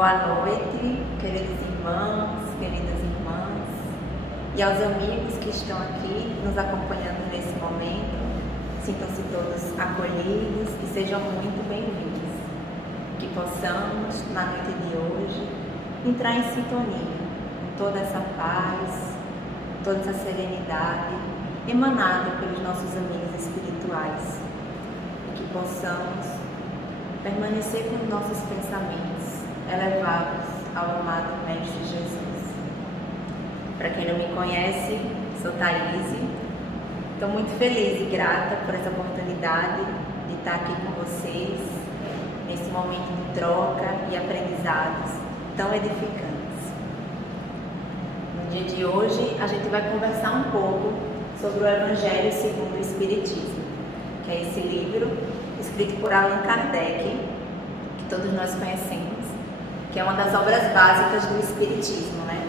Boa noite, queridos irmãos, queridas irmãs e aos amigos que estão aqui nos acompanhando nesse momento. Sintam-se todos acolhidos e sejam muito bem-vindos. Que possamos, na noite de hoje, entrar em sintonia com toda essa paz, toda essa serenidade emanada pelos nossos amigos espirituais e que possamos permanecer com nossos pensamentos elevados ao amado Mestre Jesus. Para quem não me conhece, sou Thaís. Estou muito feliz e grata por essa oportunidade de estar aqui com vocês nesse momento de troca e aprendizados tão edificantes. No dia de hoje, a gente vai conversar um pouco sobre o Evangelho segundo o Espiritismo, que é esse livro escrito por Allan Kardec, que todos nós conhecemos, que é uma das obras básicas do Espiritismo, né?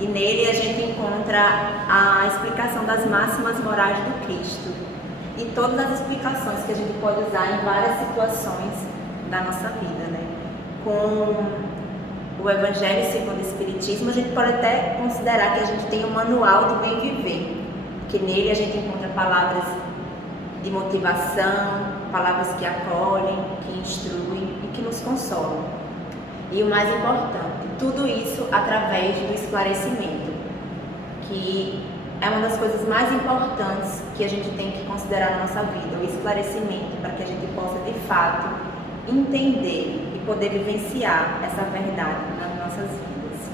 E nele a gente encontra a explicação das máximas morais do Cristo e todas as explicações que a gente pode usar em várias situações da nossa vida, né? Com o Evangelho segundo o Espiritismo, a gente pode até considerar que a gente tem um manual do bem viver, que nele a gente encontra palavras de motivação, palavras que acolhem, que instruem e que nos consolam. E o mais importante, tudo isso através do esclarecimento, que é uma das coisas mais importantes que a gente tem que considerar na nossa vida, o esclarecimento, para que a gente possa de fato entender e poder vivenciar essa verdade nas nossas vidas.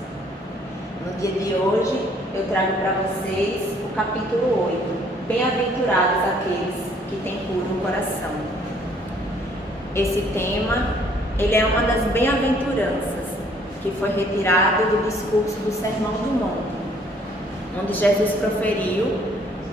No dia de hoje eu trago para vocês o capítulo 8, Bem-aventurados aqueles que têm puro no coração. Esse tema, ele é uma das bem-aventuranças que foi retirado do discurso do Sermão do Monte, onde Jesus proferiu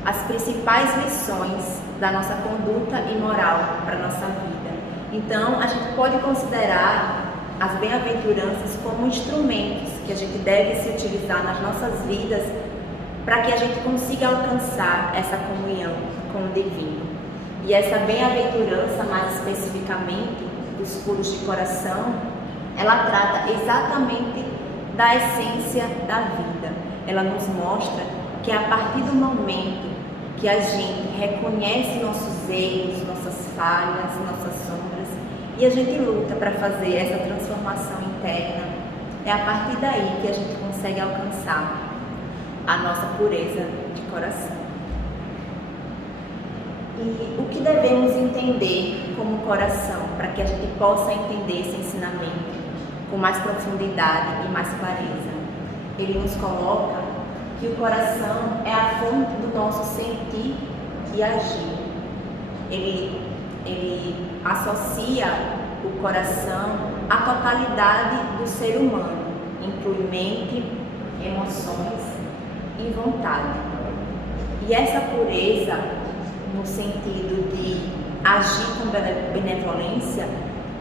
as principais lições da nossa conduta e moral para a nossa vida. Então, a gente pode considerar as bem-aventuranças como instrumentos que a gente deve se utilizar nas nossas vidas para que a gente consiga alcançar essa comunhão com o Divino. E essa bem-aventurança, mais especificamente, dos puros de coração, ela trata exatamente da essência da vida. Ela nos mostra que a partir do momento que a gente reconhece nossos erros, nossas falhas, nossas sombras, e a gente luta para fazer essa transformação interna, é a partir daí que a gente consegue alcançar a nossa pureza de coração. E o que devemos entender como coração, para que a gente possa entender esse ensinamento com mais profundidade e mais clareza? Ele nos coloca que o coração é a fonte do nosso sentir e agir. Ele associa o coração à totalidade do ser humano, inclui mente, emoções e vontade. E essa pureza, no sentido de agir com benevolência,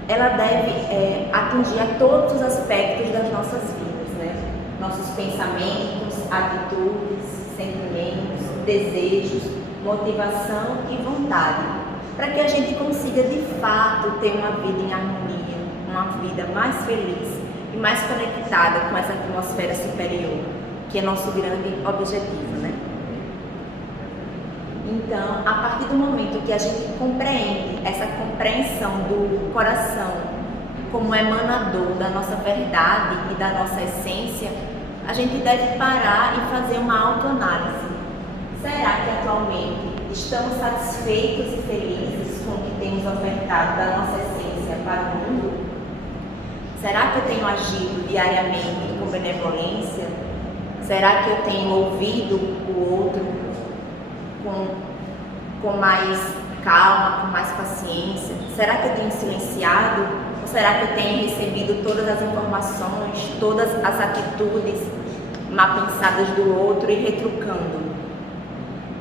ela deve atingir a todos os aspectos das nossas vidas, né? Nossos pensamentos, atitudes, sentimentos, desejos, motivação e vontade, para que a gente consiga de fato ter uma vida em harmonia, uma vida mais feliz e mais conectada com essa atmosfera superior, que é nosso grande objetivo, né? Então, a partir do momento que a gente compreende essa compreensão do coração como emanador da nossa verdade e da nossa essência, a gente deve parar e fazer uma autoanálise. Será que atualmente estamos satisfeitos e felizes com o que temos ofertado da nossa essência para o mundo? Será que eu tenho agido diariamente com benevolência? Será que eu tenho ouvido o outro com mais calma, com mais paciência? Será que eu tenho silenciado? Ou será que eu tenho recebido todas as informações, todas as atitudes mal pensadas do outro e retrucando?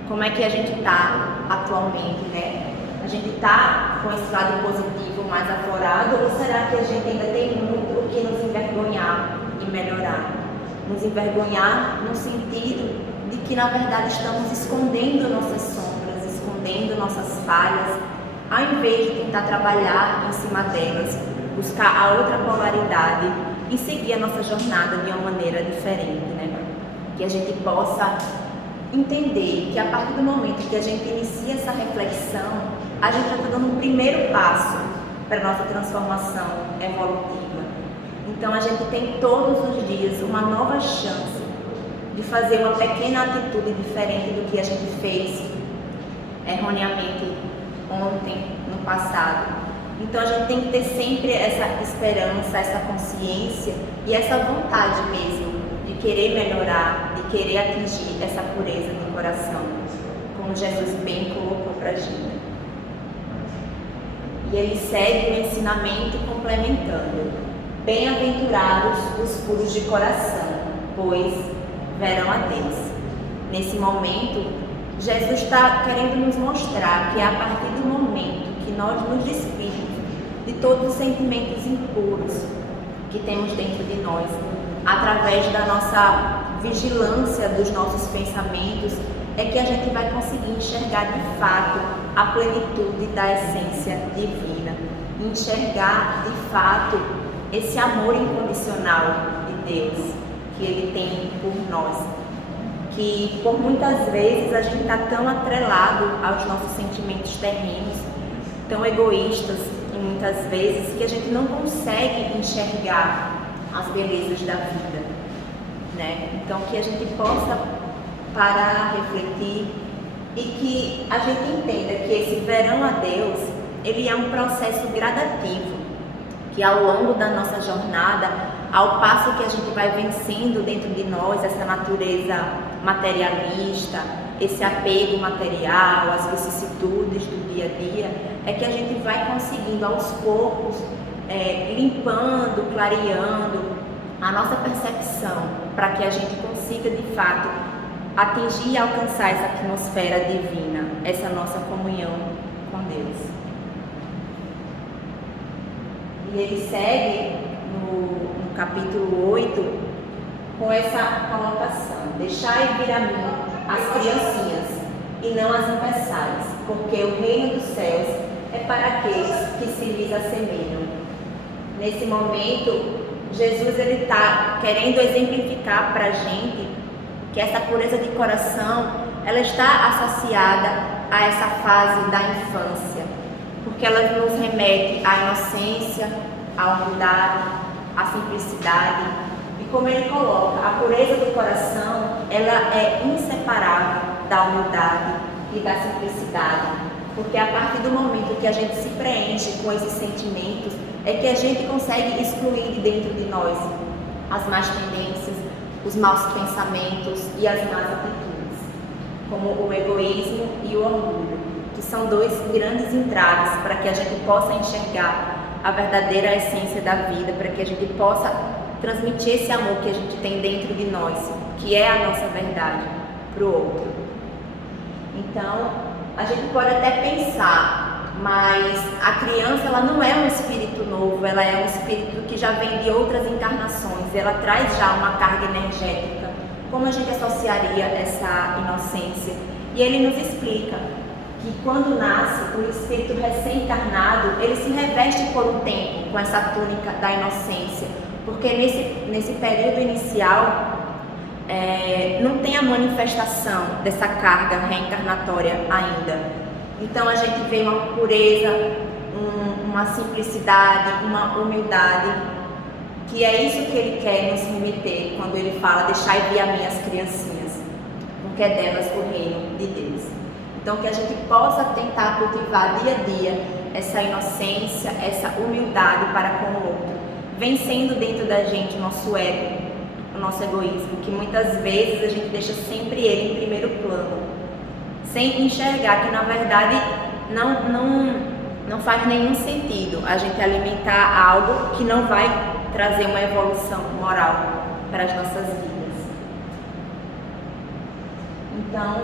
Como é que a gente está atualmente, né? A gente está com esse lado positivo mais aflorado, ou será que a gente ainda tem muito o que nos envergonhar e melhorar? Nos envergonhar no sentido de que, na verdade, estamos escondendo nossas sombras, escondendo nossas falhas, ao invés de tentar trabalhar em cima delas, buscar a outra polaridade e seguir a nossa jornada de uma maneira diferente, né? Que a gente possa entender que a partir do momento que a gente inicia essa reflexão, a gente já está dando um primeiro passo para a nossa transformação evolutiva. Então a gente tem todos os dias uma nova chance de fazer uma pequena atitude diferente do que a gente fez erroneamente ontem, no passado. Então a gente tem que ter sempre essa esperança, essa consciência e essa vontade mesmo de querer melhorar, de querer atingir essa pureza do coração, como Jesus bem colocou para a gente. E ele segue o ensinamento complementando: bem-aventurados os puros de coração, pois verão a Deus. Nesse momento, Jesus está querendo nos mostrar que é a partir do momento que nós nos despimos de todos os sentimentos impuros que temos dentro de nós, através da nossa vigilância dos nossos pensamentos, é que a gente vai conseguir enxergar de fato a plenitude da essência divina, enxergar de fato esse amor incondicional de Deus que Ele tem por nós, que por muitas vezes a gente está tão atrelado aos nossos sentimentos terrenos, tão egoístas e muitas vezes, que a gente não consegue enxergar as belezas da vida, né? Então que a gente possa parar, refletir e que a gente entenda que esse verão a Deus, ele é um processo gradativo, que ao longo da nossa jornada, ao passo que a gente vai vencendo dentro de nós essa natureza materialista, esse apego material, as vicissitudes do dia a dia, é que a gente vai conseguindo aos poucos, limpando, clareando a nossa percepção, para que a gente consiga de fato atingir e alcançar essa atmosfera divina, essa nossa comunhão com Deus. E ele segue no capítulo 8 com essa colocação: deixai vir a mim as criancinhas e não as impeçais, porque o reino dos céus é para aqueles que se lhes assemelham. Nesse momento, Jesus está querendo exemplificar para a gente que essa pureza de coração, ela está associada a essa fase da infância, porque ela nos remete à inocência, à humildade, à simplicidade. E como ele coloca, a pureza do coração, ela é inseparável da humildade e da simplicidade, porque a partir do momento que a gente se preenche com esses sentimentos, é que a gente consegue excluir de dentro de nós as más tendências, os maus pensamentos e as más atitudes, como o egoísmo e o orgulho, que são dois grandes entraves para que a gente possa enxergar a verdadeira essência da vida, para que a gente possa transmitir esse amor que a gente tem dentro de nós, que é a nossa verdade, para o outro. Então, a gente pode até pensar, mas a criança, ela não é um espírito novo, ela é um espírito que já vem de outras encarnações, ela traz já uma carga energética. Como a gente associaria essa inocência? E ele nos explica que quando nasce o espírito recém-encarnado, ele se reveste por um tempo com essa túnica da inocência, porque nesse período inicial não tem a manifestação dessa carga reencarnatória ainda. Então a gente vê uma pureza, uma simplicidade, uma humildade, que é isso que ele quer nos remeter quando ele fala: deixai vir a mim as criancinhas, porque é delas o reino de Deus. Então que a gente possa tentar cultivar dia a dia essa inocência, essa humildade para com o outro, vencendo dentro da gente o nosso ego, o nosso egoísmo, que muitas vezes a gente deixa sempre ele em primeiro plano, sem enxergar que na verdade não faz nenhum sentido a gente alimentar algo que não vai trazer uma evolução moral para as nossas vidas. Então,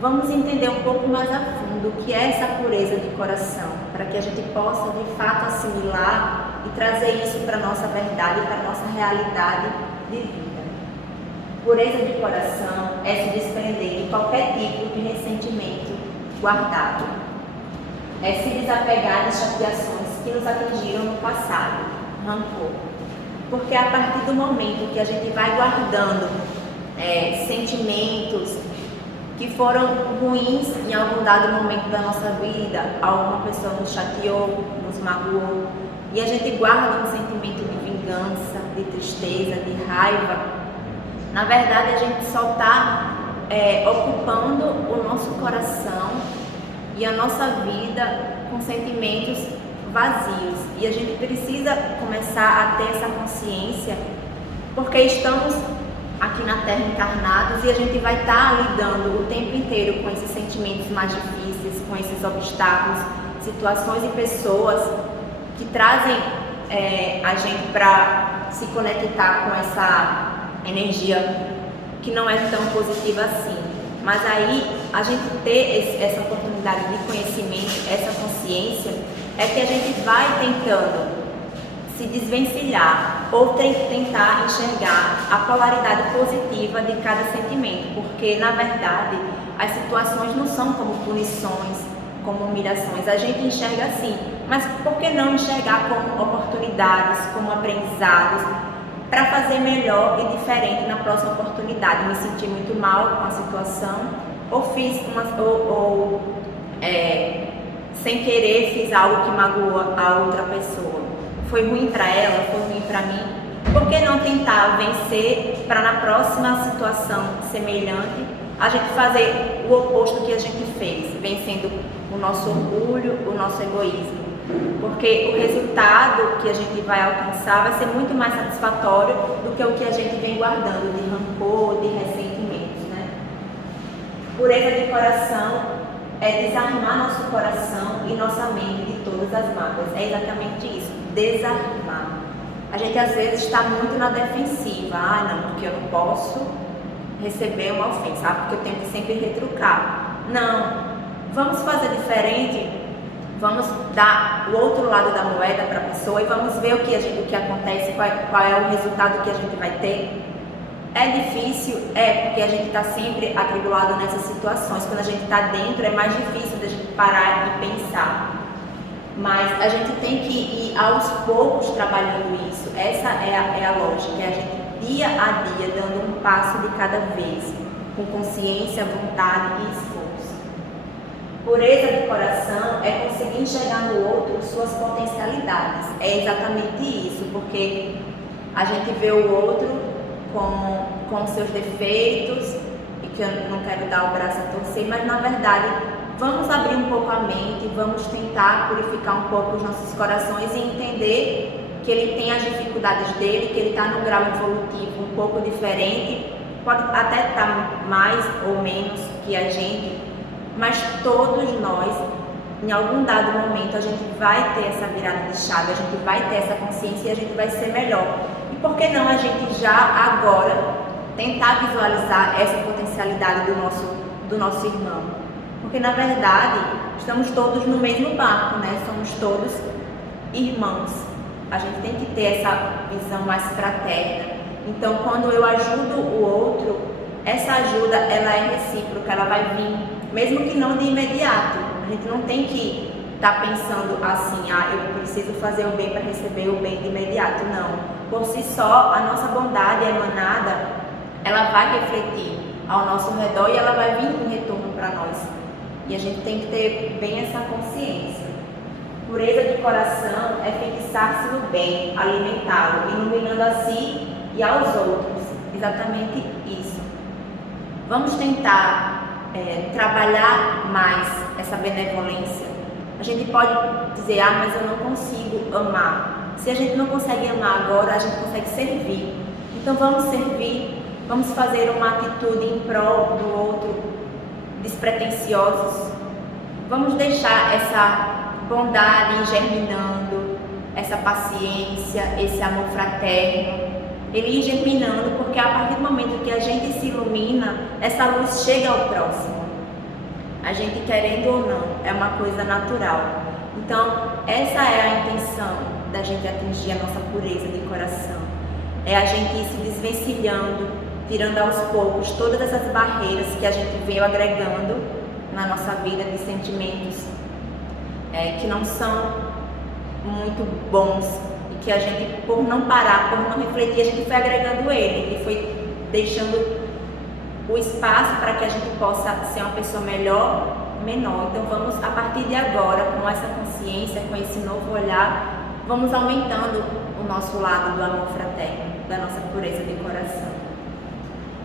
vamos entender um pouco mais a fundo o que é essa pureza de coração, para que a gente possa de fato assimilar e trazer isso para a nossa verdade, para a nossa realidade de vida. Pureza de coração é se desprender de qualquer tipo de ressentimento guardado. É se desapegar de chateações que nos atingiram no passado, rancor. Porque a partir do momento que a gente vai guardando sentimentos que foram ruins em algum dado momento da nossa vida, alguma pessoa nos chateou, nos magoou, e a gente guarda um sentimento de vingança, de tristeza, de raiva, na verdade a gente só está ocupando o nosso coração e a nossa vida com sentimentos vazios. E a gente precisa começar a ter essa consciência, porque estamos aqui na Terra encarnados e a gente vai estar lidando o tempo inteiro com esses sentimentos mais difíceis, com esses obstáculos, situações e pessoas que trazem a gente para se conectar com essa energia que não é tão positiva assim. Mas aí a gente ter essa oportunidade de conhecimento, essa consciência, é que a gente vai tentando se desvencilhar ou tentar enxergar a polaridade positiva de cada sentimento, porque na verdade as situações não são como punições, como humilhações, a gente enxerga assim, mas por que não enxergar como oportunidades, como aprendizados para fazer melhor e diferente na próxima oportunidade? Me senti muito mal com a situação, ou sem querer fiz algo que magoou a outra pessoa. Foi ruim para ela, foi ruim para mim. Por que não tentar vencer para na próxima situação semelhante a gente fazer o oposto que a gente fez, vencendo o nosso orgulho, o nosso egoísmo? Porque o resultado que a gente vai alcançar vai ser muito mais satisfatório do que o que a gente vem guardando de rancor, de ressentimentos, né? Pureza de coração é desarmar nosso coração e nossa mente de todas as mágoas. É exatamente isso, desarmar. A gente às vezes está muito na defensiva. Não, porque eu não posso receber uma ofensa, porque eu tenho que sempre retrucar. Não, vamos fazer diferente, vamos dar o outro lado da moeda para a pessoa e vamos ver o que acontece, qual é o resultado que a gente vai ter. É difícil? Porque a gente está sempre atribulado nessas situações. Quando a gente está dentro é mais difícil da gente parar e pensar. Mas a gente tem que ir aos poucos trabalhando isso. Essa é a lógica, é a gente dia a dia dando um passo de cada vez, com consciência, vontade e esforço. Pureza de coração é conseguir enxergar no outro suas potencialidades. É exatamente isso, porque a gente vê o outro com seus defeitos, e que eu não quero dar o braço a torcer, mas na verdade vamos abrir um pouco a mente, vamos tentar purificar um pouco os nossos corações e entender que ele tem as dificuldades dele, que ele está num grau evolutivo um pouco diferente, pode até estar mais ou menos que a gente, mas todos nós, em algum dado momento, a gente vai ter essa virada de chave, a gente vai ter essa consciência e a gente vai ser melhor. E por que não a gente já agora tentar visualizar essa potencialidade do nosso irmão? Porque na verdade estamos todos no mesmo barco, né? Somos todos irmãos. A gente tem que ter essa visão mais fraterna. Então, quando eu ajudo o outro, essa ajuda ela é recíproca, ela vai vir, mesmo que não de imediato. A gente não tem que estar pensando assim, eu preciso fazer o bem para receber o bem de imediato. Não. Por si só, a nossa bondade emanada, ela vai refletir ao nosso redor e ela vai vir em retorno para nós. E a gente tem que ter bem essa consciência. Pureza de coração é fixar-se no bem, alimentá-lo, iluminando a si e aos outros. Exatamente isso. Vamos tentar trabalhar mais essa benevolência. A gente pode dizer, mas eu não consigo amar. Se a gente não consegue amar agora, a gente consegue servir. Então vamos servir, vamos fazer uma atitude em prol do outro, despretensiosos. Vamos deixar essa bondade germinando, essa paciência, esse amor fraterno, ele ir germinando, porque a partir do momento que a gente se ilumina, essa luz chega ao próximo. A gente querendo ou não, é uma coisa natural. Então, essa é a intenção da gente atingir a nossa pureza de coração. É a gente ir se desvencilhando, tirando aos poucos todas essas barreiras que a gente veio agregando na nossa vida de sentimentos que não são muito bons e que a gente, por não parar, por não refletir, a gente foi agregando ele e foi deixando o espaço para que a gente possa ser uma pessoa melhor, menor. Então vamos, a partir de agora, com essa consciência, com esse novo olhar, vamos aumentando o nosso lado do amor fraterno, da nossa pureza de coração.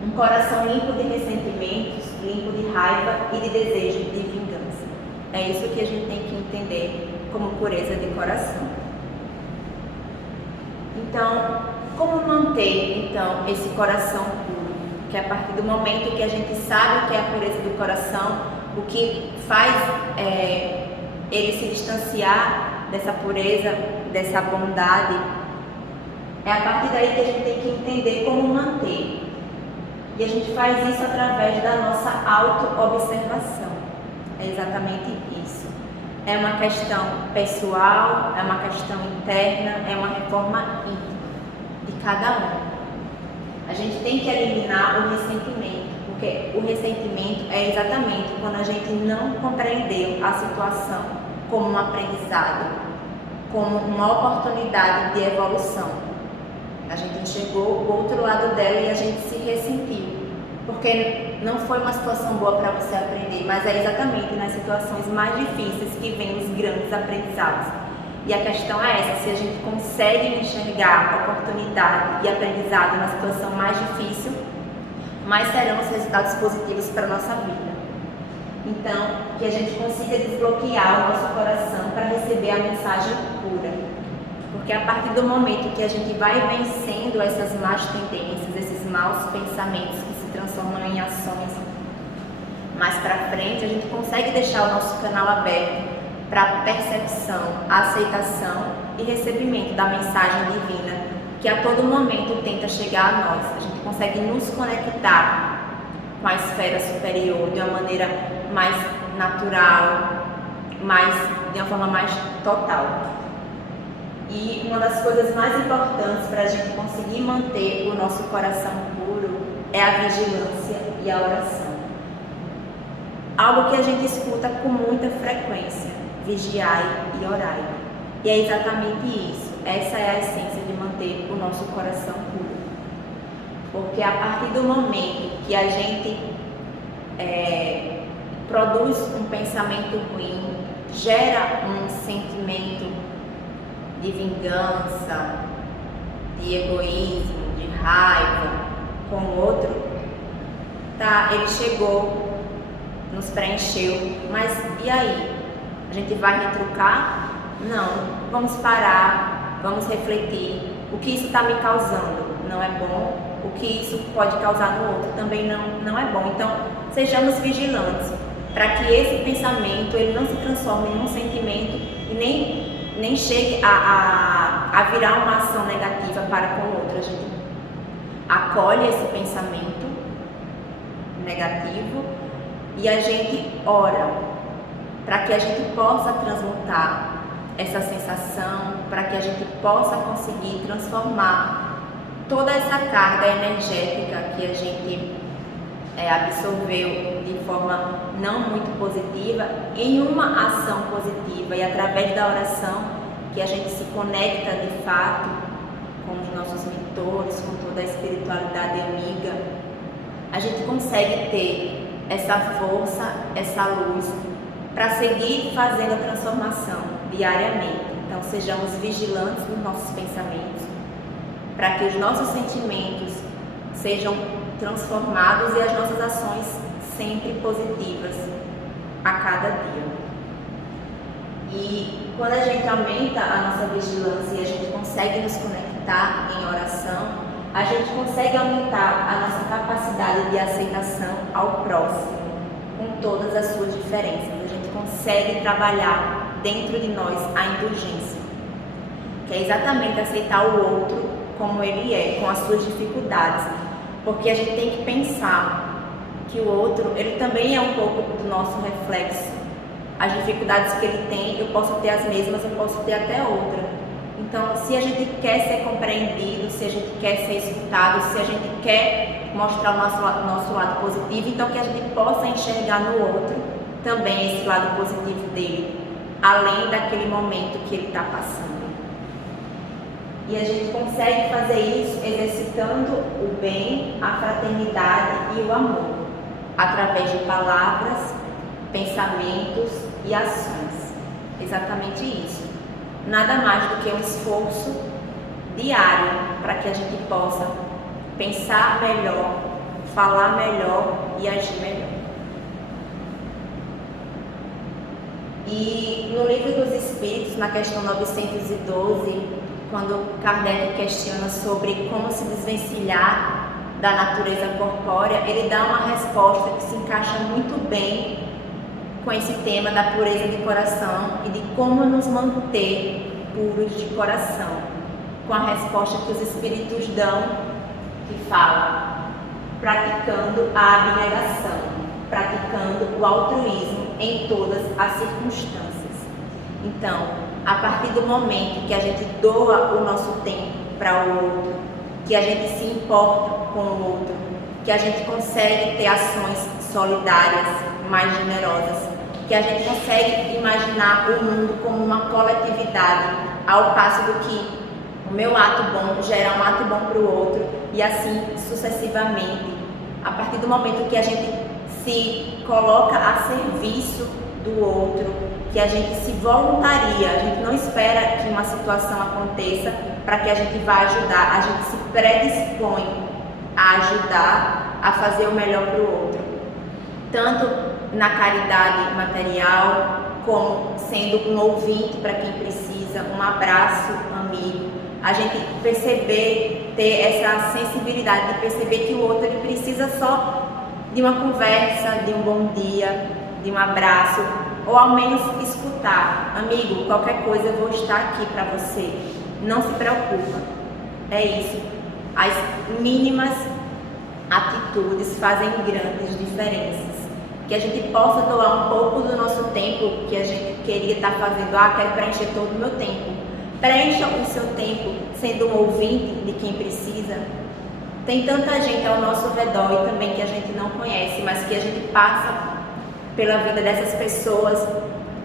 Um coração limpo de ressentimentos, limpo de raiva e de desejo de vingança. É isso que a gente tem que entender como pureza de coração. Então, como manter então esse coração puro? Que a partir do momento que a gente sabe o que é a pureza do coração, o que faz ele se distanciar dessa pureza, dessa bondade, é a partir daí que a gente tem que entender como manter. E a gente faz isso através da nossa auto-observação. É exatamente isso. É uma questão pessoal, é uma questão interna, é uma reforma íntima de cada um. A gente tem que eliminar o ressentimento, porque o ressentimento é exatamente quando a gente não compreendeu a situação como um aprendizado, como uma oportunidade de evolução. A gente enxergou o outro lado dela e a gente se ressentiu, porque não foi uma situação boa para você aprender, mas é exatamente nas situações mais difíceis que vem os grandes aprendizados. E a questão é essa: se a gente consegue enxergar oportunidade e aprendizado na situação mais difícil, mais serão os resultados positivos para a nossa vida. Então, que a gente consiga desbloquear o nosso coração para receber a mensagem pura. Porque a partir do momento que a gente vai vencendo essas más tendências, esses maus pensamentos que se transformam em ações, mais para frente a gente consegue deixar o nosso canal aberto para percepção, aceitação e recebimento da mensagem divina que a todo momento tenta chegar a nós. A gente consegue nos conectar com a esfera superior de uma maneira mais natural, de uma forma mais total. E uma das coisas mais importantes para a gente conseguir manter o nosso coração puro é a vigilância e a oração. Algo que a gente escuta com muita frequência: vigiai e orai. E é exatamente isso. Essa é a essência de manter o nosso coração puro. Porque a partir do momento que a gente produz um pensamento ruim, gera um sentimento de vingança, de egoísmo, de raiva com o outro, tá, ele chegou, nos preencheu, mas e aí? A gente vai retrucar? Não. Vamos parar, vamos refletir. O que isso está me causando não é bom, o que isso pode causar no outro também não é bom. Então, sejamos vigilantes para que esse pensamento ele não se transforme em um sentimento e nem chegue a virar uma ação negativa para com o outro. A gente acolhe esse pensamento negativo e a gente ora para que a gente possa transmutar essa sensação, para que a gente possa conseguir transformar toda essa carga energética que a gente absorveu de forma não muito positiva em uma ação positiva. E através da oração que a gente se conecta de fato com os nossos mentores, com toda a espiritualidade amiga, a gente consegue ter essa força, essa luz para seguir fazendo a transformação diariamente. Então sejamos vigilantes nos nossos pensamentos, para que os nossos sentimentos sejam transformados e as nossas ações sempre positivas a cada dia. E quando a gente aumenta a nossa vigilância e a gente consegue nos conectar em oração, a gente consegue aumentar a nossa capacidade de aceitação ao próximo, com todas as suas diferenças. A gente consegue trabalhar dentro de nós a indulgência, que é exatamente aceitar o outro como ele é, com as suas dificuldades, porque a gente tem que pensar que o outro, ele também é um pouco do nosso reflexo. As dificuldades que ele tem, eu posso ter as mesmas, eu posso ter até outra. Então, se a gente quer ser compreendido, se a gente quer ser escutado, se a gente quer mostrar o nosso lado positivo, então que a gente possa enxergar no outro também esse lado positivo dele, além daquele momento que ele está passando. E a gente consegue fazer isso exercitando o bem, a fraternidade e o amor, através de palavras, pensamentos e ações. Exatamente isso. Nada mais do que um esforço diário para que a gente possa pensar melhor, falar melhor e agir melhor. E no Livro dos Espíritos, na questão 912, quando Kardec questiona sobre como se desvencilhar da natureza corpórea, ele dá uma resposta que se encaixa muito bem com esse tema da pureza de coração e de como nos manter puros de coração, com a resposta que os Espíritos dão, que fala, praticando a abnegação, praticando o altruísmo em todas as circunstâncias. Então, a partir do momento que a gente doa o nosso tempo para o outro, que a gente se importa com o outro, que a gente consegue ter ações solidárias mais generosas, que a gente consegue imaginar o mundo como uma coletividade, ao passo do que o meu ato bom gera um ato bom para o outro, e assim sucessivamente. A partir do momento que a gente se coloca a serviço do outro, que a gente se voluntaria, a gente não espera que uma situação aconteça para que a gente vá ajudar, a gente se predispõe a ajudar, a fazer o melhor para o outro, tanto na caridade material, como sendo um ouvinte para quem precisa, um abraço amigo, a gente perceber, ter essa sensibilidade de perceber que o outro ele precisa só de uma conversa, de um bom dia, de um abraço, ou ao menos escutar. Amigo, qualquer coisa eu vou estar aqui para você, não se preocupa. É isso. As mínimas atitudes fazem grandes diferenças. Que a gente possa doar um pouco do nosso tempo que a gente queria estar fazendo. Quero preencher todo o meu tempo. Preencha o seu tempo sendo um ouvinte de quem precisa. Tem tanta gente ao nosso redor e também que a gente não conhece, mas que a gente passa pela vida dessas pessoas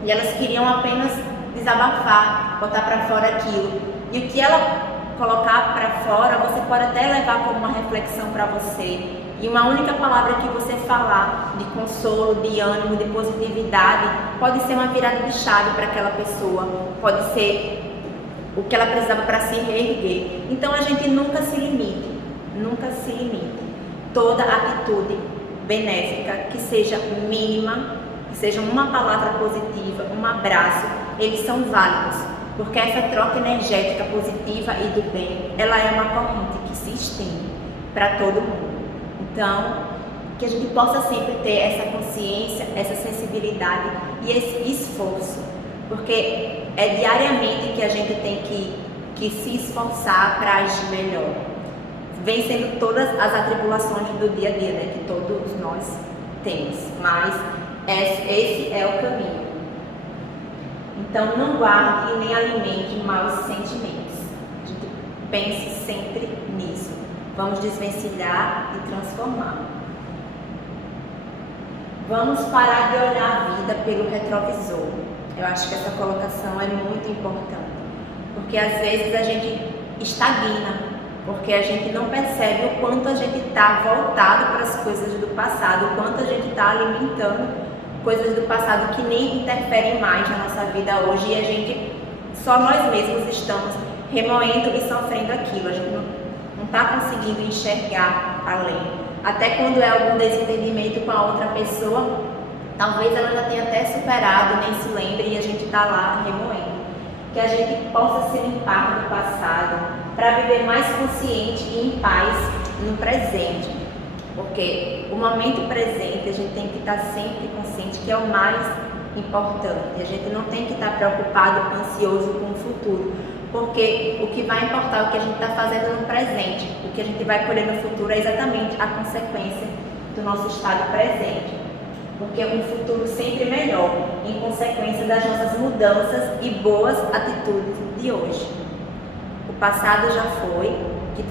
e elas queriam apenas desabafar, botar para fora aquilo. E o que ela colocar para fora, você pode até levar como uma reflexão para você. E uma única palavra que você falar de consolo, de ânimo, de positividade, pode ser uma virada de chave para aquela pessoa, pode ser o que ela precisava para se reerguer. Então a gente nunca se limite, nunca se limite. Toda atitude benéfica, que seja mínima, que seja uma palavra positiva, um abraço, eles são válidos, porque essa troca energética positiva e do bem, ela é uma corrente que se estende para todo mundo. Então, que a gente possa sempre ter essa consciência, essa sensibilidade e esse esforço, porque é diariamente que a gente tem que se esforçar para agir melhor, vencendo todas as atribulações do dia a dia, né, que todos nós temos, mas esse é o caminho. Então, não guarde e nem alimente maus sentimentos. A gente pense sempre nisso. Vamos desvencilhar e transformar. Vamos parar de olhar a vida pelo retrovisor. Eu acho que essa colocação é muito importante, porque às vezes a gente estagna, porque a gente não percebe o quanto a gente está voltado para as coisas do passado, o quanto a gente está alimentando coisas do passado que nem interferem mais na nossa vida hoje, e a gente, só nós mesmos estamos remoendo e sofrendo aquilo, a gente não está conseguindo enxergar além. Até quando é algum desentendimento com a outra pessoa, talvez ela já tenha até superado, nem se lembre, e a gente está lá remoendo. Que a gente possa se limpar do passado para viver mais consciente e em paz no presente. Porque o momento presente a gente tem que estar sempre consciente que é o mais importante. A gente não tem que estar preocupado, ansioso com o futuro. Porque o que vai importar é o que a gente está fazendo no presente. O que a gente vai colher no futuro é exatamente a consequência do nosso estado presente. Porque um futuro sempre melhor, em consequência das nossas mudanças e boas atitudes de hoje. O passado já foi, que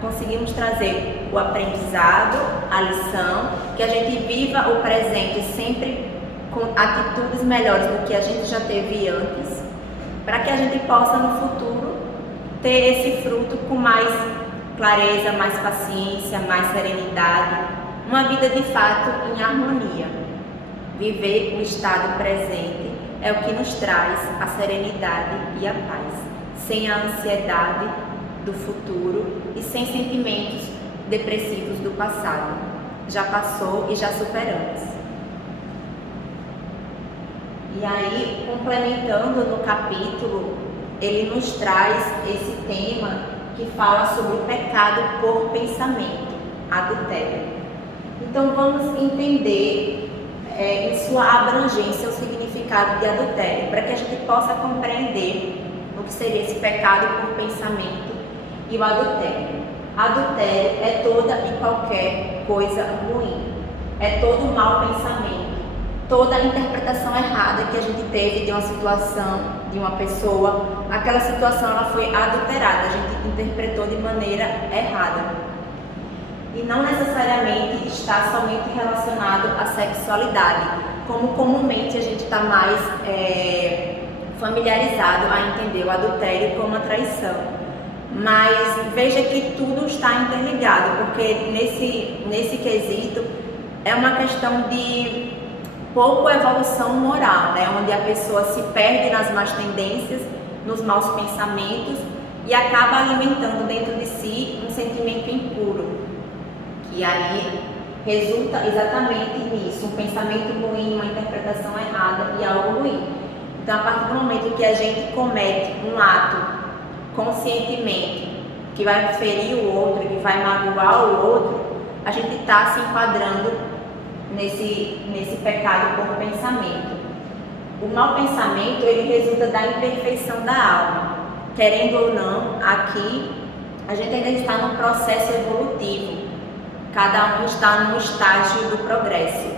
conseguimos trazer o aprendizado, a lição, que a gente viva o presente sempre com atitudes melhores do que a gente já teve antes, para que a gente possa no futuro ter esse fruto com mais clareza, mais paciência, mais serenidade, uma vida de fato em harmonia. Viver o estado presente é o que nos traz a serenidade e a paz, sem a ansiedade do futuro e sem sentimentos depressivos do passado. Já passou e já superamos. E aí, complementando no capítulo, ele nos traz esse tema que fala sobre o pecado por pensamento, adultério. Então vamos entender em sua abrangência o significado de adultério, para que a gente possa compreender o que seria esse pecado por pensamento e o adultério. Adultério é toda e qualquer coisa ruim, é todo mau pensamento, toda a interpretação errada que a gente teve de uma situação, de uma pessoa, aquela situação ela foi adulterada, a gente interpretou de maneira errada. E não necessariamente está somente relacionado à sexualidade, como comumente a gente está mais familiarizado a entender o adultério como a traição. Mas veja que tudo está interligado, porque nesse quesito é uma questão de pouco evolução moral, né? Onde a pessoa se perde nas más tendências, nos maus pensamentos e acaba alimentando dentro de si um sentimento impuro. E aí resulta exatamente nisso, um pensamento ruim, uma interpretação errada e algo ruim. Então, a partir do momento que a gente comete um ato conscientemente que vai ferir o outro, que vai magoar o outro, a gente está se enquadrando nesse pecado por pensamento. O mau pensamento, ele resulta da imperfeição da alma. Querendo ou não, aqui a gente ainda está num processo evolutivo. Cada um está num estágio do progresso.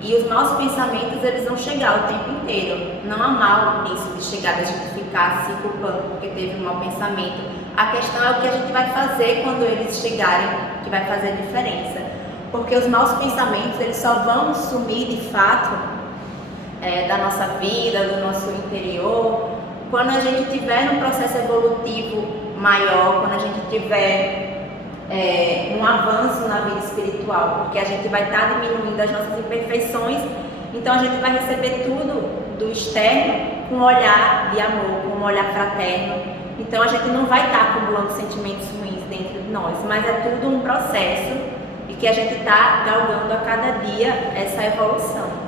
E os maus pensamentos, eles vão chegar o tempo inteiro. Não há mal nisso de chegar, da gente ficar se culpando porque teve um mau pensamento. A questão é o que a gente vai fazer quando eles chegarem, que vai fazer diferença. Porque os maus pensamentos, eles só vão sumir de fato da nossa vida, do nosso interior, quando a gente tiver um processo evolutivo maior, quando a gente tiver um avanço na vida espiritual, porque a gente vai estar diminuindo as nossas imperfeições, então a gente vai receber tudo do externo com um olhar de amor, com um olhar fraterno. Então a gente não vai estar acumulando sentimentos ruins dentro de nós, mas é tudo um processo e que a gente está galgando a cada dia essa evolução.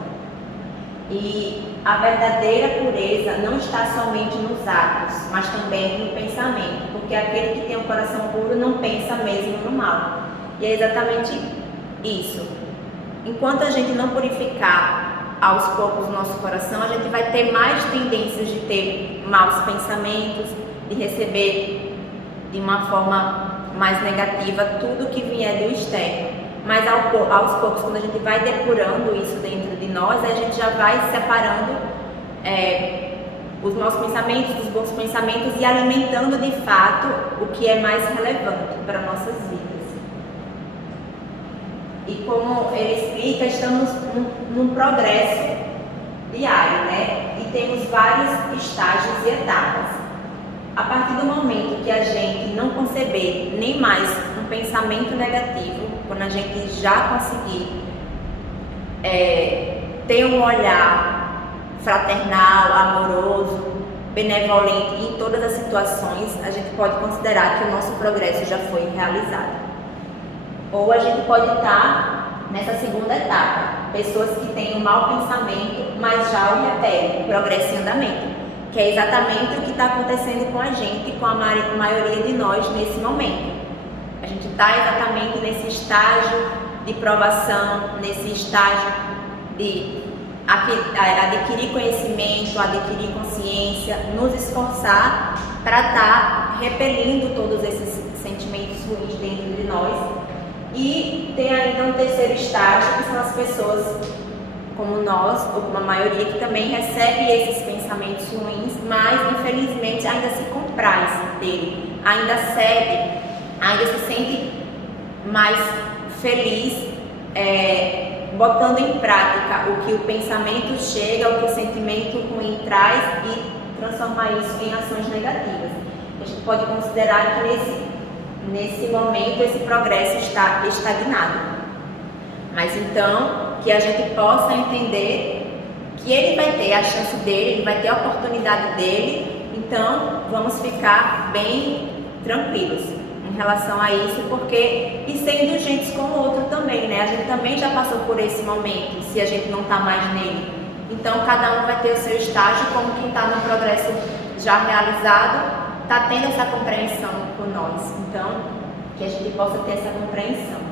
E a verdadeira pureza não está somente nos atos, mas também no pensamento, porque aquele que tem um coração puro não pensa mesmo no mal. E é exatamente isso. Enquanto a gente não purificar aos poucos o nosso coração, a gente vai ter mais tendências de ter maus pensamentos, de receber de uma forma mais negativa tudo que vier do externo. Mas aos poucos, quando a gente vai depurando isso dentro de nós, a gente já vai separando os maus pensamentos dos bons pensamentos e alimentando de fato o que é mais relevante para nossas vidas. E como ele explica, estamos num progresso diário, né? E temos vários estágios e etapas. A partir do momento que a gente não conceber nem mais um pensamento negativo, quando a gente já conseguir ter um olhar fraternal, amoroso, benevolente em todas as situações, a gente pode considerar que o nosso progresso já foi realizado. Ou a gente pode estar nessa segunda etapa, pessoas que têm um mau pensamento, mas já o repetem, progresso em andamento, que é exatamente o que está acontecendo com a gente, com a maioria de nós nesse momento. A gente está exatamente nesse estágio de provação, nesse estágio de adquirir conhecimento, adquirir consciência, nos esforçar para estar repelindo todos esses sentimentos ruins dentro de nós. E tem ainda um terceiro estágio, que são as pessoas como nós, ou como a maioria, que também recebe esses pensamentos ruins, mas infelizmente ainda se compraz dele, ainda cede, ainda se sente mais feliz, botando em prática o que o pensamento chega, o que o sentimento ruim traz e transformar isso em ações negativas. A gente pode considerar que nesse momento esse progresso está estagnado. Mas então, que a gente possa entender que ele vai ter a chance dele, ele vai ter a oportunidade dele, então vamos ficar bem tranquilos em relação a isso, porque e ser indulgentes com o outro também, né? A gente também já passou por esse momento, se a gente não está mais nele. Então cada um vai ter o seu estágio, como quem está no progresso já realizado, está tendo essa compreensão por nós. Então, que a gente possa ter essa compreensão.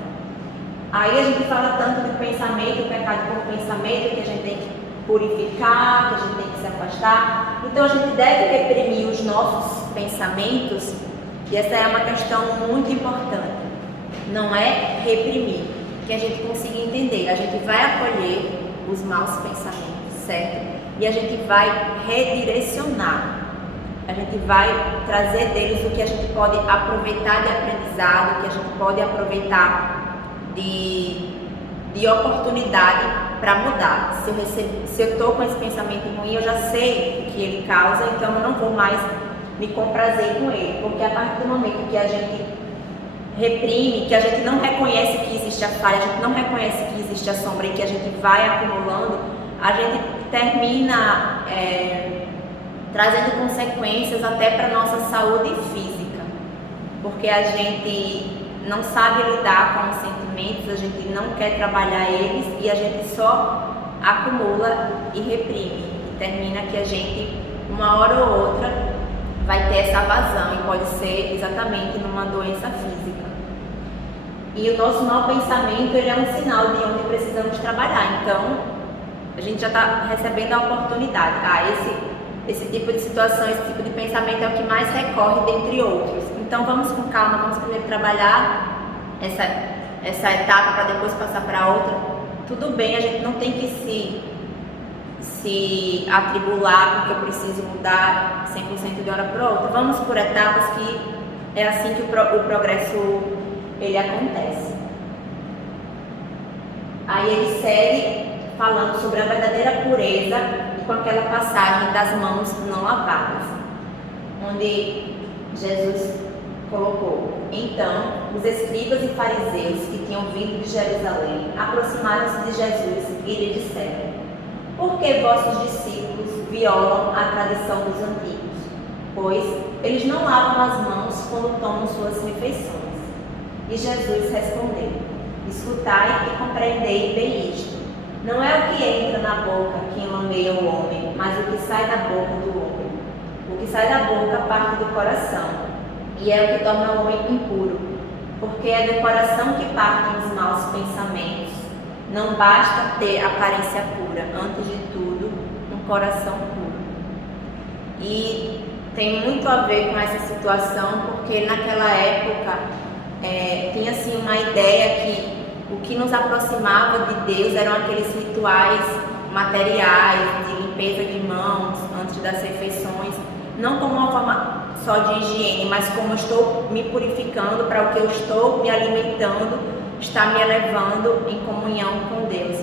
Aí a gente fala tanto do pensamento, o pecado por pensamento, que a gente tem que purificar, que a gente tem que se afastar. Então a gente deve reprimir os nossos pensamentos, e essa é uma questão muito importante. Não é reprimir, que a gente consiga entender. A gente vai acolher os maus pensamentos, certo? E a gente vai redirecionar. A gente vai trazer deles o que a gente pode aproveitar de aprendizado, o que a gente pode aproveitar de oportunidade para mudar. Se eu estou com esse pensamento ruim, eu já sei o que ele causa, então eu não vou mais me comprazer com ele, porque a partir do momento que a gente reprime, que a gente não reconhece que existe a falha, a gente não reconhece que existe a sombra e que a gente vai acumulando, a gente termina trazendo consequências até para a nossa saúde física, porque a gente não sabe lidar com os sentimentos, a gente não quer trabalhar eles e a gente só acumula e reprime. E termina que a gente, uma hora ou outra, vai ter essa vazão e pode ser exatamente numa doença física. E o nosso mau pensamento, ele é um sinal de onde precisamos trabalhar. Então, a gente já está recebendo a oportunidade. Esse tipo de situação, esse tipo de pensamento é o que mais recorre dentre outros. Então vamos com calma, vamos primeiro trabalhar essa etapa para depois passar para outra. Tudo bem, a gente não tem que se atribular porque eu preciso mudar 100% de hora para outra. Vamos por etapas, que é assim que o progresso ele acontece. Aí ele segue falando sobre a verdadeira pureza com aquela passagem das mãos não lavadas, onde Jesus colocou: então os escribas e fariseus que tinham vindo de Jerusalém aproximaram-se de Jesus e lhe disseram: por que vossos discípulos violam a tradição dos antigos? Pois eles não lavam as mãos quando tomam suas refeições. E Jesus respondeu: escutai e compreendei bem isto. Não é o que entra na boca que enlameia o homem, mas o que sai da boca do homem. O que sai da boca parte do coração, e é o que torna o homem impuro, porque é do coração que partem os maus pensamentos. Não basta ter aparência pura, antes de tudo, um coração puro. E tem muito a ver com essa situação, porque naquela época tinha assim uma ideia que o que nos aproximava de Deus eram aqueles rituais materiais de limpeza de mãos antes das refeições, não como uma forma só de higiene, mas como eu estou me purificando para o que eu estou me alimentando, está me elevando em comunhão com Deus.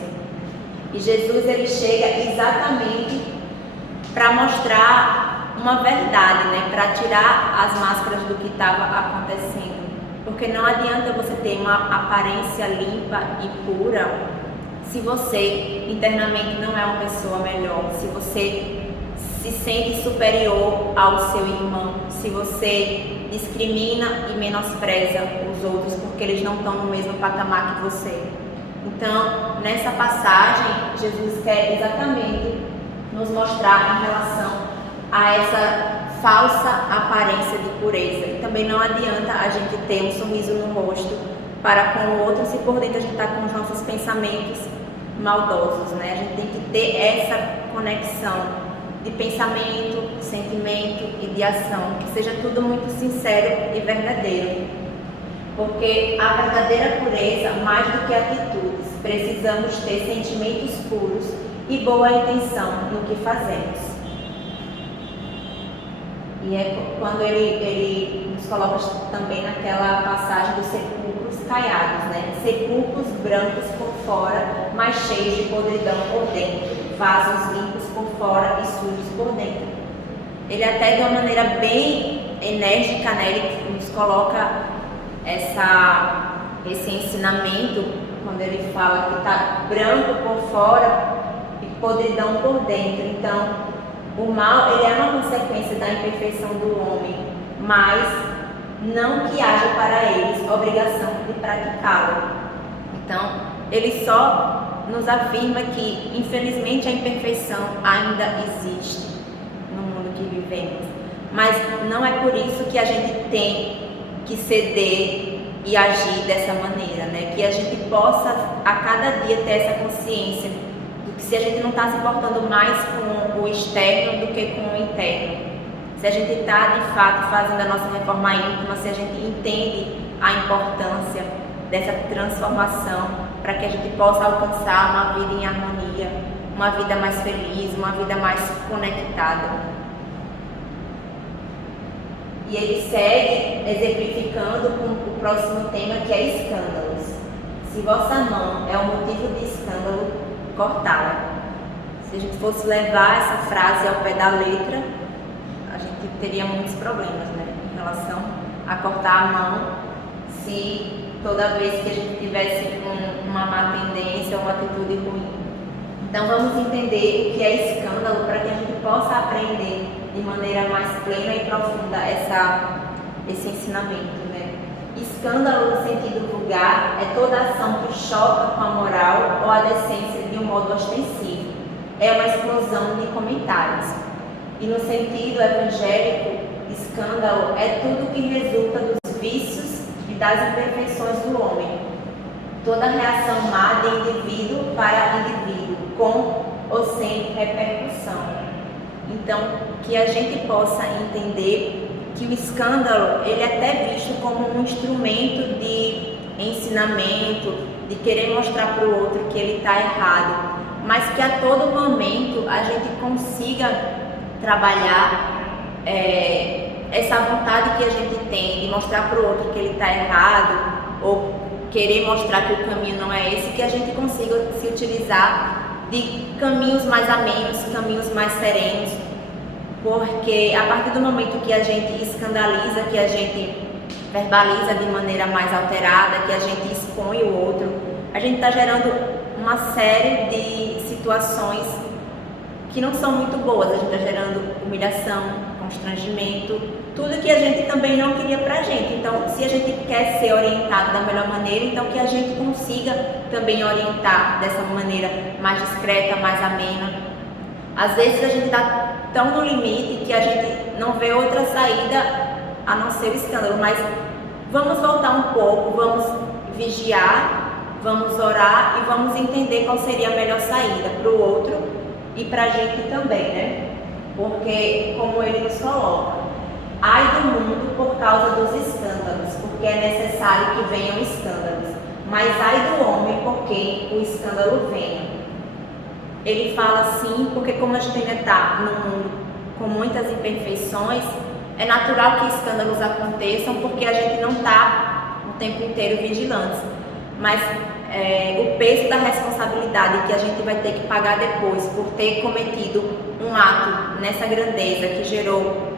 E Jesus ele chega exatamente para mostrar uma verdade, né? Para tirar as máscaras do que estava acontecendo. Porque não adianta você ter uma aparência limpa e pura se você internamente não é uma pessoa melhor, se você se sente superior ao seu irmão, se você discrimina e menospreza os outros porque eles não estão no mesmo patamar que você. Então, nessa passagem, Jesus quer exatamente nos mostrar em relação a essa falsa aparência de pureza. E também não adianta a gente ter um sorriso no rosto para com o outro se por dentro a gente está com os nossos pensamentos maldosos, né? A gente tem que ter essa conexão de pensamento, sentimento e de ação, que seja tudo muito sincero e verdadeiro. Porque a verdadeira pureza, mais do que atitudes, precisamos ter sentimentos puros e boa intenção no que fazemos. E é quando ele nos coloca também naquela passagem dos sepulcros caiados, né? Sepulcros brancos por fora, mas cheios de podridão por dentro, vasos limpos por fora e sujos por dentro. Ele até de uma maneira bem enérgica, né? Ele nos coloca esse ensinamento, quando ele fala que está branco por fora e podridão por dentro. Então, o mal, ele é uma consequência da imperfeição do homem, mas não que haja para eles obrigação de praticá-lo. Então, ele só nos afirma que, infelizmente, a imperfeição ainda existe no mundo que vivemos, mas não é por isso que a gente tem que ceder e agir dessa maneira, né? Que a gente possa a cada dia ter essa consciência de que se a gente não está se importando mais com o externo do que com o interno, se a gente está de fato fazendo a nossa reforma íntima, se a gente entende a importância dessa transformação para que a gente possa alcançar uma vida em harmonia, uma vida mais feliz, uma vida mais conectada. E ele segue exemplificando com o próximo tema, que é escândalos. Se vossa mão é um motivo de escândalo, cortá-la. Se a gente fosse levar essa frase ao pé da letra, a gente teria muitos problemas, né, em relação a cortar a mão, se toda vez que a gente tivesse uma má tendência ou uma atitude ruim. Então vamos entender o que é escândalo para que a gente possa aprender de maneira mais plena e profunda esse ensinamento, né? Escândalo no sentido vulgar é toda ação que choca com a moral ou a decência de um modo ostensivo. É uma explosão de comentários. E no sentido evangélico, escândalo é tudo que resulta dos vícios e das imperfeições do homem. Toda reação má de indivíduo para indivíduo, com ou sem repercussão. Então, que a gente possa entender que o escândalo, ele é até visto como um instrumento de ensinamento, de querer mostrar para o outro que ele está errado, mas que a todo momento a gente consiga trabalhar essa vontade que a gente tem de mostrar para o outro que ele está errado, ou querer mostrar que o caminho não é esse, que a gente consiga se utilizar de caminhos mais amenos, caminhos mais serenos, porque a partir do momento que a gente escandaliza, que a gente verbaliza de maneira mais alterada, que a gente expõe o outro, a gente está gerando uma série de situações que não são muito boas. A gente está gerando humilhação, constrangimento, tudo que a gente também não queria pra gente. Então, se a gente quer ser orientado da melhor maneira, então que a gente consiga também orientar dessa maneira mais discreta, mais amena. Às vezes a gente está tão no limite que a gente não vê outra saída a não ser o escândalo, mas vamos voltar um pouco, vamos vigiar, vamos orar e vamos entender qual seria a melhor saída para o outro e para a gente também, né? Porque, como ele nos coloca, ai do mundo por causa dos escândalos, porque é necessário que venham escândalos, mas ai do homem por quem o escândalo venha. Ele fala assim porque, como a gente ainda está num mundo com muitas imperfeições, é natural que escândalos aconteçam porque a gente não está o tempo inteiro vigilante. Mas o peso da responsabilidade que a gente vai ter que pagar depois por ter cometido um ato nessa grandeza que gerou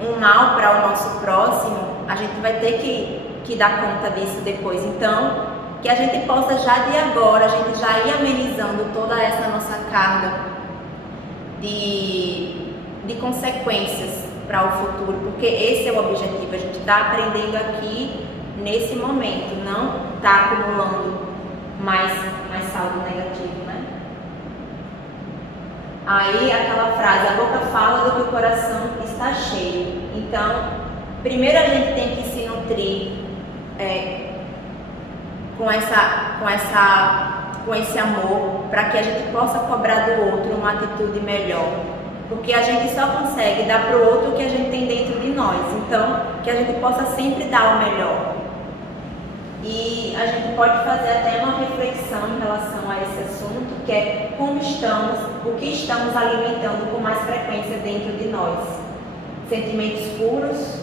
um mal para o nosso próximo, a gente vai ter que dar conta disso depois. Então, que a gente possa já de agora, a gente já ir amenizando toda essa nossa carga de consequências para o futuro, porque esse é o objetivo. A gente está aprendendo aqui nesse momento, não está acumulando mais saldo negativo, né? Aí aquela frase, a boca fala do que o coração está cheio. Então, primeiro a gente tem que se nutrir com esse amor, para que a gente possa cobrar do outro uma atitude melhor, porque a gente só consegue dar para o outro o que a gente tem dentro de nós. Então, que a gente possa sempre dar o melhor. E a gente pode fazer até uma reflexão em relação a esse assunto, que é como estamos, o que estamos alimentando com mais frequência dentro de nós. Sentimentos puros,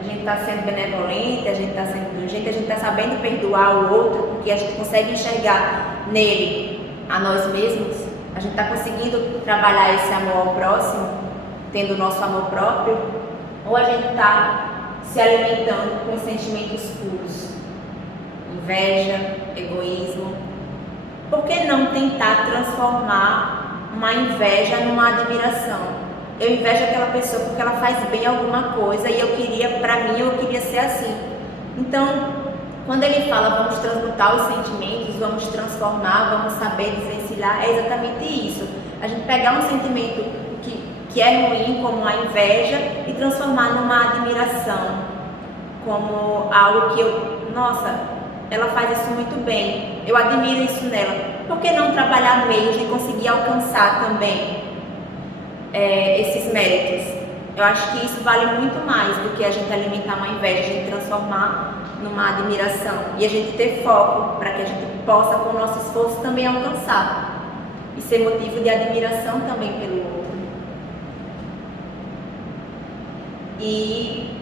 a gente está sendo benevolente, a gente está sendo indulgente, a gente está sabendo perdoar o outro, porque a gente consegue enxergar nele a nós mesmos, a gente está conseguindo trabalhar esse amor ao próximo. tendo o nosso amor próprio, ou a gente está se alimentando com sentimentos puros, inveja, egoísmo. Por que não tentar transformar uma inveja numa admiração? Eu invejo aquela pessoa porque ela faz bem alguma coisa e eu queria, para mim, eu queria ser assim. Então, quando ele fala vamos transmutar os sentimentos, vamos transformar, vamos saber desvencilhar, é exatamente isso. A gente pegar um sentimento que é ruim, como a inveja, e transformar numa admiração, como algo que nossa, ela faz isso muito bem, eu admiro isso nela. Por que não trabalhar meios de conseguir alcançar também esses méritos? Eu acho que isso vale muito mais do que a gente alimentar uma inveja, a gente transformar numa admiração e a gente ter foco para que a gente possa, com o nosso esforço, também alcançar e ser motivo de admiração também pelo outro. E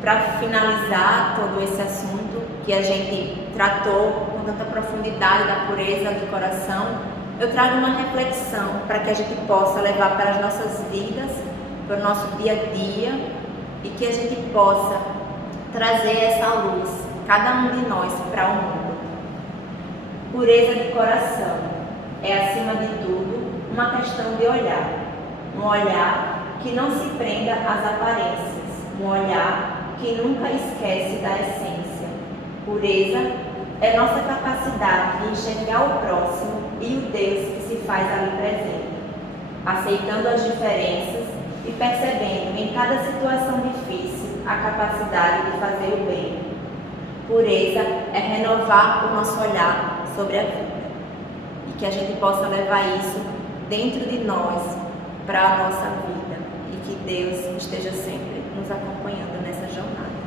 para finalizar todo esse assunto que a gente tratou com tanta profundidade da pureza do coração, eu trago uma reflexão para que a gente possa levar para as nossas vidas, para o nosso dia a dia, e que a gente possa trazer essa luz, cada um de nós, para o mundo. Pureza de coração é, acima de tudo, uma questão de olhar. Um olhar que não se prenda às aparências, um olhar que nunca esquece da essência. Pureza é nossa capacidade de enxergar o próximo e o Deus que se faz ali presente, aceitando as diferenças e percebendo em cada situação difícil a capacidade de fazer o bem. Pureza é renovar o nosso olhar sobre a vida e que a gente possa levar isso dentro de nós para a nossa vida e que Deus esteja sempre nos acompanhando nessa jornada.